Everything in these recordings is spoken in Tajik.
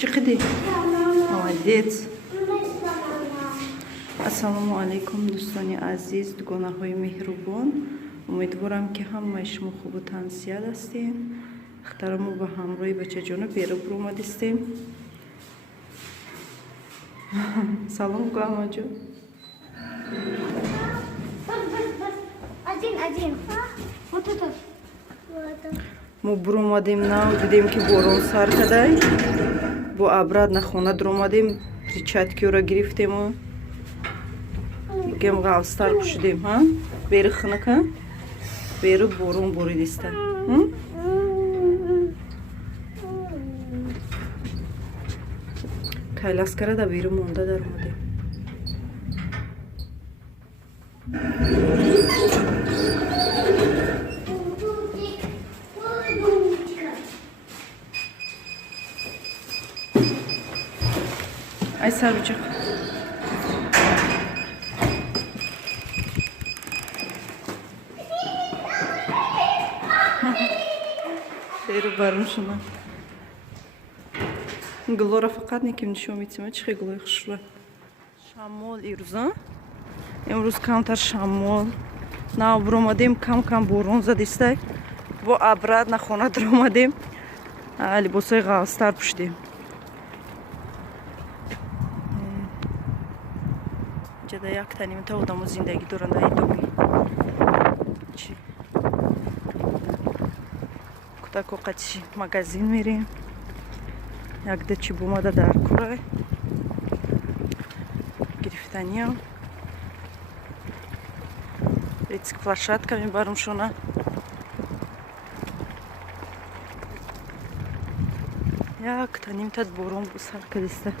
Чиқиди? Молодец. Ассалому алейкум, дӯстони азиз, дугонаҳои меҳрубон. Умедворам ки ҳамаи шумо хубу тансият ҳастем. Ахтарамо ба ҳамроҳи бачаҷону берубр омадистем. Салом гӯ амаҷон. мо буромадем нав дидем ки борон сар кадай. Бо абрад на хона дуромадем, перчаткиёро гирифтему. Гем ғавстар пушидем, ҳа? Бери хинака. Бери борон боридиста. Кайласкара да бери монда дар омадем. Ай сарбичақ. Беру барм шуна. Глора фақат неким нишон метима, чихе глои хушла. Шамол ирӯза. Имрӯз камтар шамол. Нав буромадем, кам борон задистай. Бо абрад на хона дуромадем. Либосои ғавстар пушидем. Ҷада як танимта одамо зиндагӣ доранд айдоми. Чи? Кутако қачи магазин мерем. Як дачи бумада дар курай. Гирифтаниям. Рецик площадка мебарам шона. Як танимта борон сар кадиста.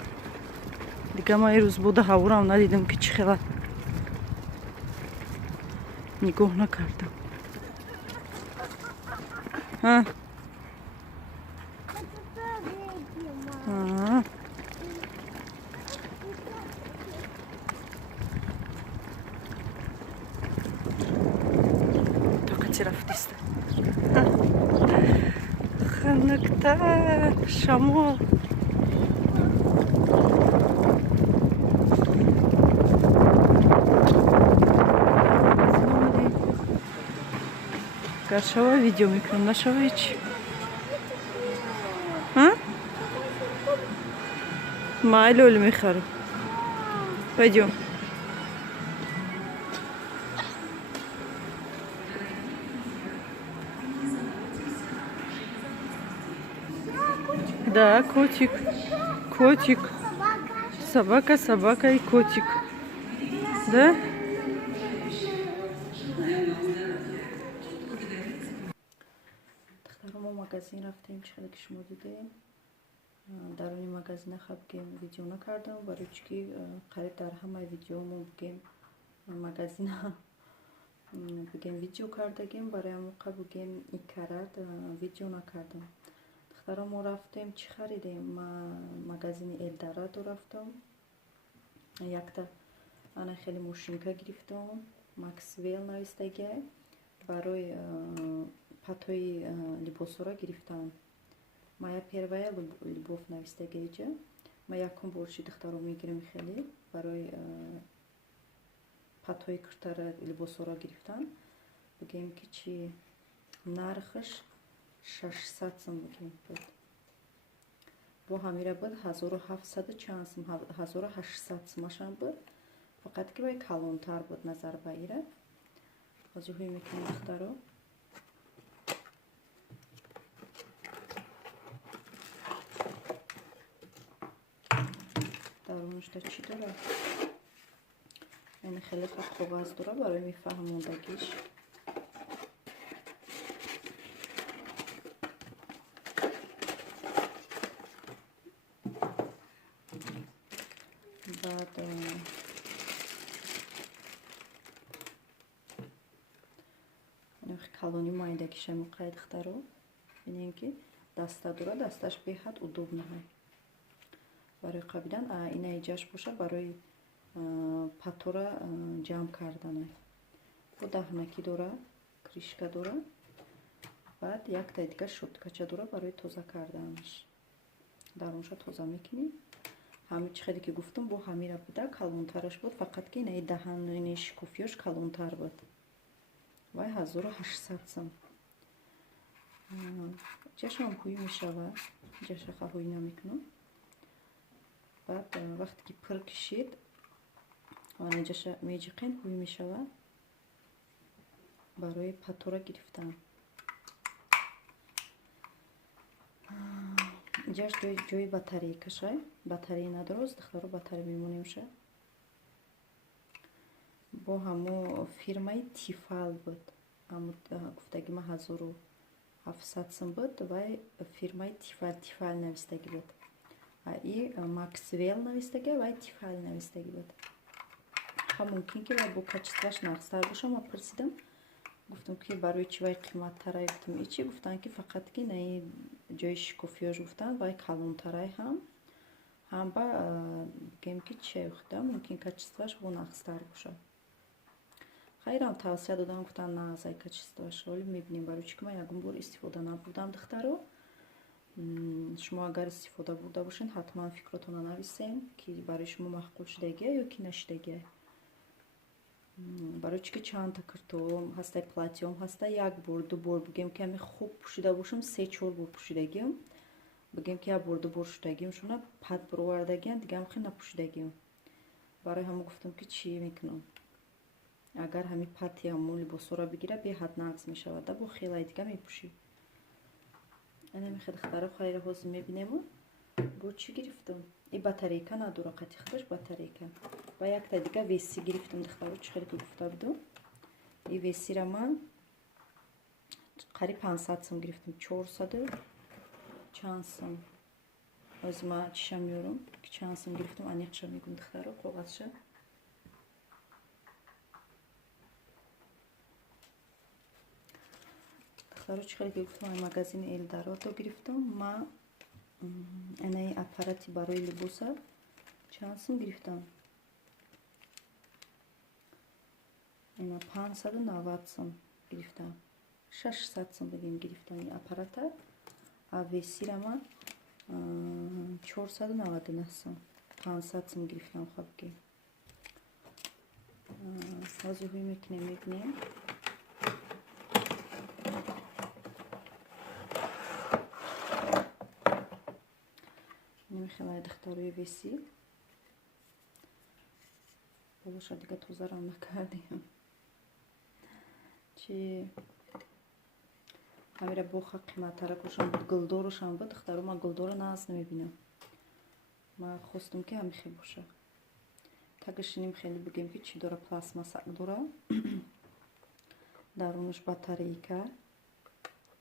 Дига ман ирӯз буда ҳаворам надидам ки чӣ хела. Нигоҳ накардам. Тока рафтиста. Ханакта шамол. Шава видео мекунем, нашава ичи. Майли оли мехару. Пойдем. Да, котик. Котик. Собака и котик. Да? Магазин рафтем, чихеле ки шумо дидем. Даруни магазина хаб бигем видео накардам, барои чӣ ки қариб дар ҳамаи видеомо бигем магазина бигем видео кардагем, барои ҳамоқа бигем икарат видео накардам. Духтаро мо рафтем, чӣ харидем? Магазини Элдорадо рафтам. Якта ана хеле мошинка гирифтам, Максвел навистагиай, барои патои либосора гирифтам. Мая первая любовь навистагиҷа. Ма якум борчи духтаро мегирем хеле барои патои киртара либосора гирифтам. Бигем ки чи нархаш 600 сом бигем буд. Бо ҳамира буд 1700 чанд сом, 1800 сомашам буд. Фақат ки бай калонтар буд назар ба ира. Ҳозиҳои мекунем духтаро. Дарунашда чӣ дорад? Яъне хеле хат коғаз дорад барои мефаҳмондагиш. Баъд калони майдагиша меқай духтаро. Бинем ки даста дорад, дасташ беҳад удобнаҳай. Барои қабидан инаи ҷаш боша барои патора ҷамъ карданай. Бо даҳнаки дора, кришка дора. Баъд якта дига щёткача дора барои тоза карданаш. дарунша тоза мекунем. ҳамин чихере ки гуфтам бо ҳамира буда, калонтараш буд, фақат ки наи даҳани шикофиёш калонтар буд. Вай 1800 сом. ҷашам ҳуй мешавад, ҷашаха ҳуй намекунам. баъд вақте ки пир кишид, вана ҷаша меҷиқин ҳуй мешавад. барои патора гирифтам. ҷаш ҷои батарейкашай, батарей надорост, духтаро батарей мемонемша. бо ҳамо фирмаи Тифал буд. ҳамо гуфтаги ма 1700 сом буд, вай фирмаи Тифал навистаги буд. И Максвел навистаги, вай Тифал навистаги буд. ха мумкин ки вай бо качестваш нақстар боша. Ма пурсидам, гуфтам ки барои чи вай қиматтарай, гуфтам и чи, гуфтан ки фақат ки наи ҷои шикофиёш гуфтан вай калонтарай ҳам ба гем ки чи гуфтам мумкин качестваш бо нақстар боша. хайрам тавсия додам, гуфтан на азай качестваш, вале мебинем барои чи ки ман ягон бор истифода набурдам духтаро. шумо агар истифода бурда бошен ҳатман фикротона нависем ки барои шумо маҳқул шудагия ё ки нашудагия. барои чи ки чанда картом ҳастай, платьём ҳастай, як бор ду бор бигем ки ҳами хуб пӯшида бошам, 3-4 бор пӯшидагиам. бигем ки як бор ду бор шудагиам, шуна пат буровардагиам, дига ҳам хеле напӯшидагиам. барои ҳамо гуфтам ки чи мекунам. агар ҳами пати ҳамо либосоро бигира беҳад нағз мешавад, бо хелаи дига мепӯшӣ. намехед духтаро хайра ҳозир мебинему. бо чи гирифтам? И батарейка надора, қати худаш батарейка. ва якта дига веси гирифтам духтаро, чи хеле ки гуфта будам. И весира ман қариб 500 сом гирифтам, 400 чанд сом. ҳозир ма чиша меёрам ки чанд сом гирифтам, аниқша мегӯм духтаро, қоғазша. духтаро чи хеле ки гуфтам, магазини Элдорадо гирифтам. ма анаи аппарати барои либоса чанд сом гирифтам? ина 590 сом гирифтам. 600 сом бигем гирифтам ин аппарата. А весира ма 499 сом. 500 сом гирифтам хобки. ҳозир ҳуй мекунем, мебинем. намехелай духтарои веси. болоша дига тозарам накардем. чи ҳамира боха қиматтара кушам буд, гулдорошам буд. духтаро ма гулдора нағз намебинам. ма хостам ки ҳамихе боша. тагишиним хеле бигем ки чи дора, пластмаса дора. дарунаш батарейка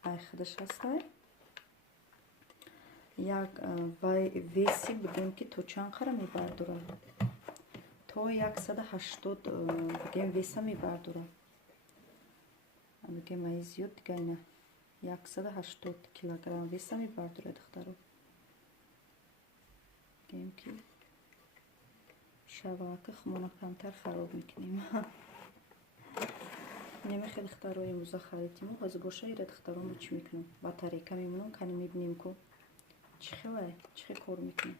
ай худаш ҳастай. як вай веси бигем ки то чанд қара мебардора? то 180 бигем веса мебардора. бигем ай зиёд дига ина 180 килограмм веса мебардора духтаро. бигем ки шавака хмона камтар хароб мекунем. намехед духтаро имрӯза харидим. ҳозир боша ира духтаро ма чи мекунам? батарейка мемонам, кани мебинем ку чи хел кор мекунем.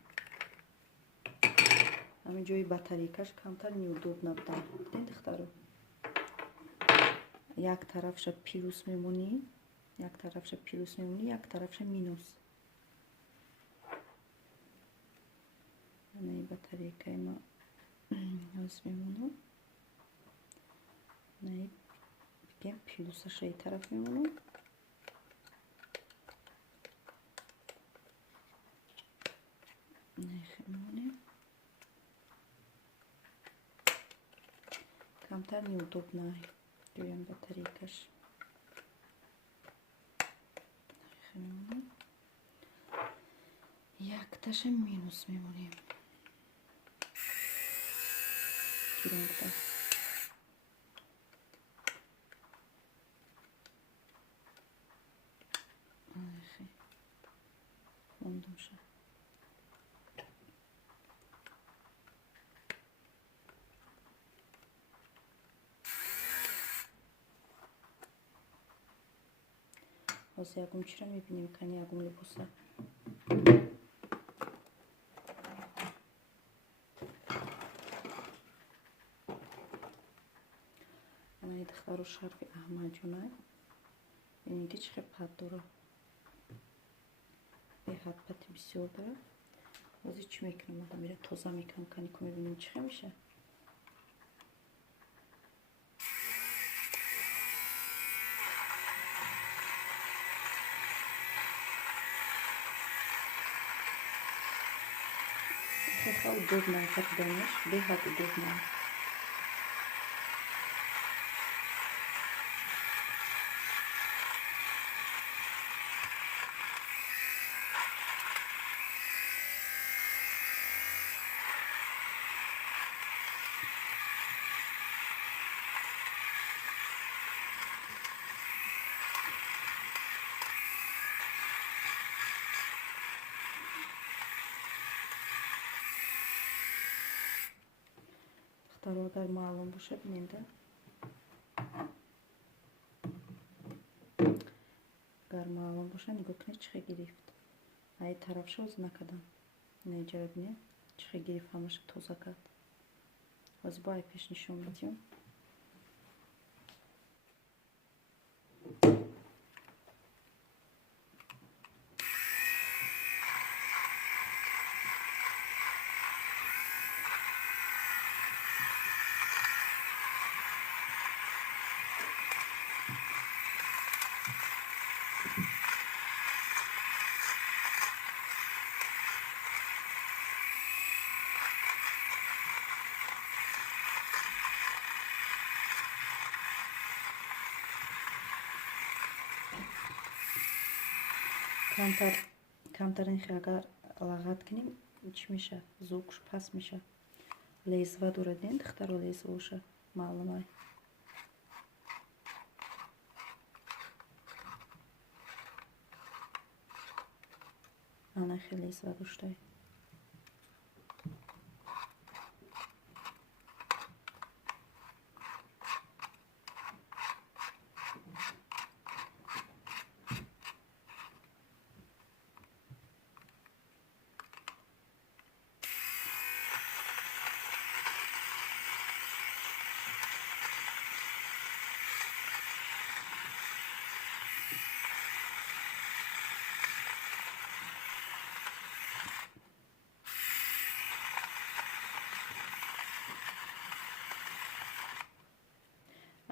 ҳамин ҷои батарейкаш камтар неудобна будан. дидем духтаро? як тарафша плюс мемонӣ, як тарафша плюс мемонӣ, як тарафша минус. анаи батарейкаи ма ҳозир мемонам. наи бигем плюсаша ин тараф мемонам. мемонем. камтар неудобна ҷоям батарейкаш. якташа минус мемонем. гиренда. мондумша. ҳозир ягон чиро мебинем, кани ягон либоса. шарфи аҳмаҷонай. бинед чӣ хел пат дора, беҳад пати бисёр дора. ҳозир чӣ мекунам, ҳамира тоза мекунам, канику мебинем чӣ хел меша. хеле удобно карданаш, беҳад удобно. духтаро агар маълум боша бинеда, агар маълум боша нигоҳ кунед чӣ хел гирифт. ай тарафша оз накардам, неҷара бинед чӣ хел гирифт, ҳамаша тоза кард. ҳозир бо ай пеш нишон медиҳам. камтарин агар лагат кунем чӣ меша, звукш паст меша. лезва дорад, не духтаро лезвоша маълумай. ана хеле лезва доштай.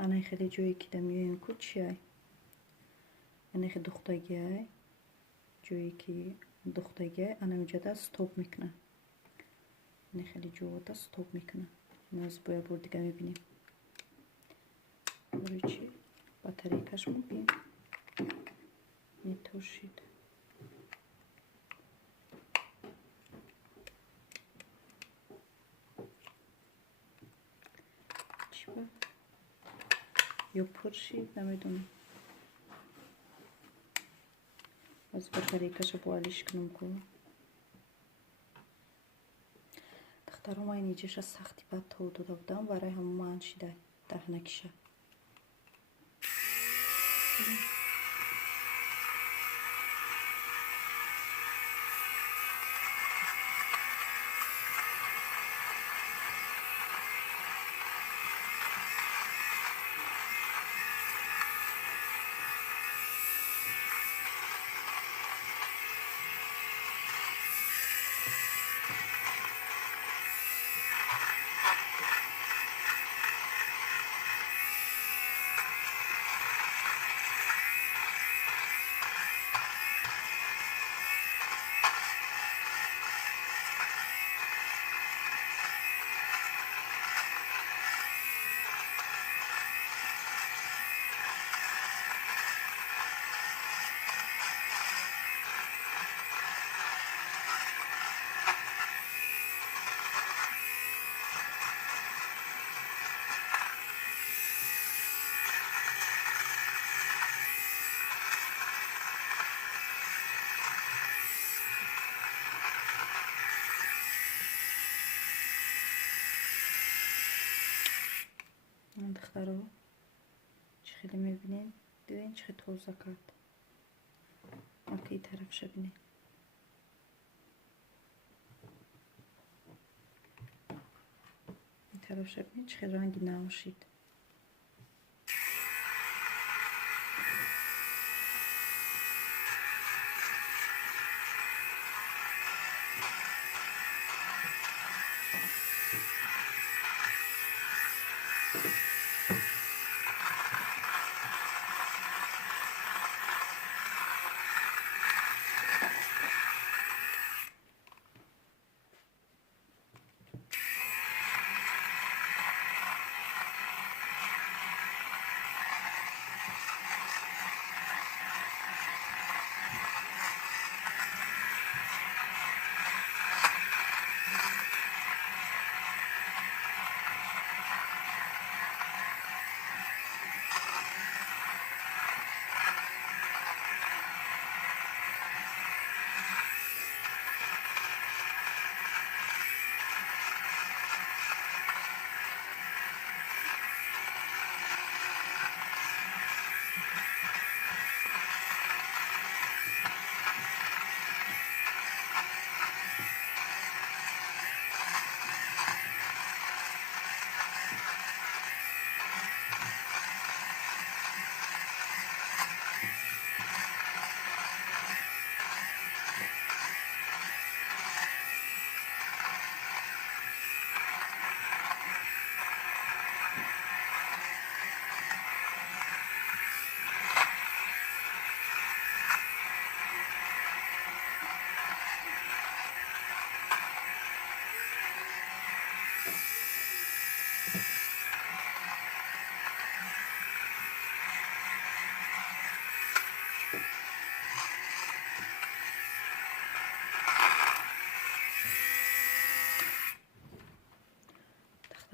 ана хеле ҷое ки да миёем ку чиай, ана хеле духтагиай, ҷое ки духтагиай, ана миҷода стоп мекуна. ана хеле ҷода стоп мекуна. ноз боя бор дига мебинем. ручи батарейкаш мубин метошид. чиба ё пуршид намедонам. аз батарейкаша буалиш кунам ку. духтаро ман иҷаша сахти бад то дода будам, барои ҳамаан шида даҳнакиша. духтаро чӣ хеле мебинед, диден чӣ хеле тоза кард. ака и тарафша бинед. این طرف شد چه ранги наушид.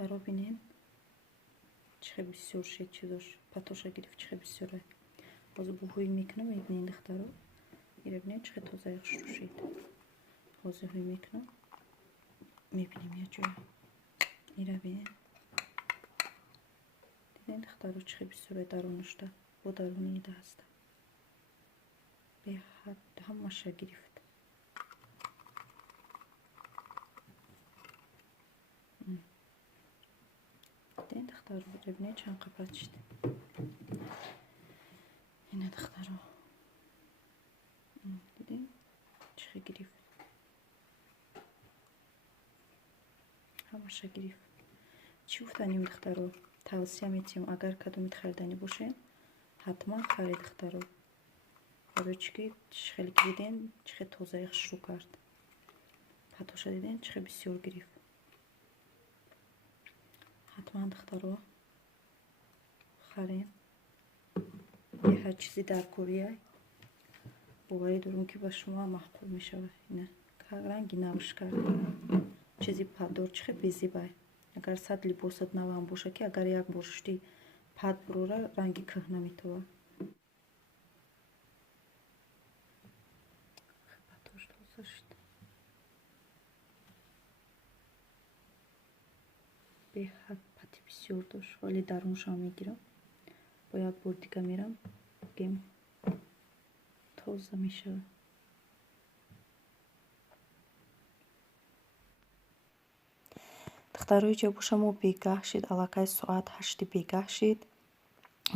духтаро бинен чихе бисёр шед чӣ дошт. Патоша гирифт чихе бисёра. Ҳозир буҳӯй мекунам, мебинен духтаро. Ира бинен чихе тоза яхши шед. Ҳозир ҳӯй мекунам. Мебинем я ҷоя. Ира бинен. Диден духтаро чихе бисёра даронашта. Бо дарони ида ҳаста. Беҳад ҳамаша гирифт. Диден духтаро ира бинен чанд қапат шид. Ина духтаро. Диден чихе гирифт. ҳамаша гирифт. Чӣ гуфтанем духтаро? Тавсия метиҳам, агар кадомит харидани бошед, ҳатман харед духтаро. барои чӣ ки хеле диден чихе тоза яхш шурӯъ кард. Патоша диден чихе бисёр гирифт. ҳатман духтаро харем. ҳар чизи дар корияй боварӣ дорам ки ба шумо маҳқул мешавад. Ина ранги навш кард. чизи паддор чихе безебай. Агар сад либосат навам боша ки агар як бор шуди пад бурора ранги кӯҳна метова. Патош тоза шуд. беҳад пати бисёр дошт. вале даруншам мегирам. бо як бор дига мерам гем тоза мешавад. духтарои ҷо боша мо бегаҳ шид. аллакай соат 8 бегаҳ шид.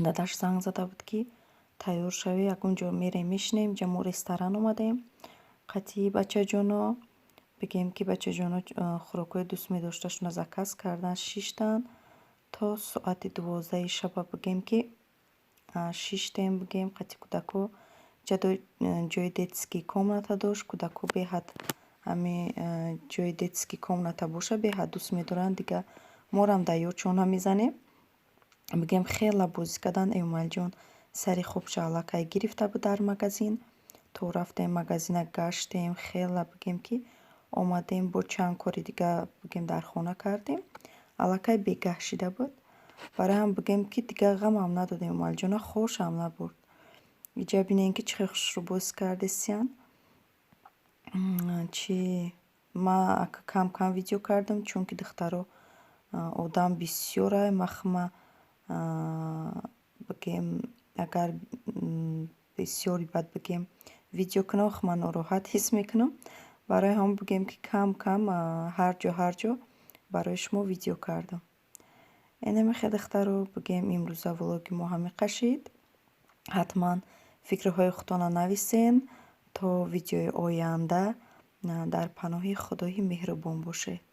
дадаш занг зада буд ки тайёр шавӣ, ягон ҷо мерем мешинем. ҷа мо ресторан омадем. қатъи бачаҷоно бигем ки бачаҷоно хӯрокҳои дӯст медошташона заказ кардан шиштан то соати 12 шаба бигем ки шиштем бигем. қатъи кӯдако ҷои детский комната дошт. кӯдако беҳад ҳами ҷои детский комната боша беҳад дӯст медоранд. дига морам даёрчон намезанем. бигем хела бозӣ кардан. эмомалҷон сари хобча аллакай гирифта буд дар магазин. то рафтем магазина гаштем. хела бигем ки омадем бо чанд кори дига бигем дар хона кардем. аллакай бегаҳ шида буд. барои ҳам бигем ки дига ғамам надод. эмомалҷона хошам набурд. иҷа бинен ки чихе хушрӯ бозӣ кардесиян. чи ма кам кам видео кардам чунки духтаро одам бисёрай. махма бигем агар бисёри бад бигем видео кунам хма нороҳат ҳис мекунам. барои ҳам бигем ки кам кам ҳар ҷо барои шумо видео кардам. эне мехе духтаро бигем имрӯза влоги мо ҳами қашид. ҳатман фикрҳои худтона нависен. то видеои оянда дар паноҳи худои меҳрубон бошед.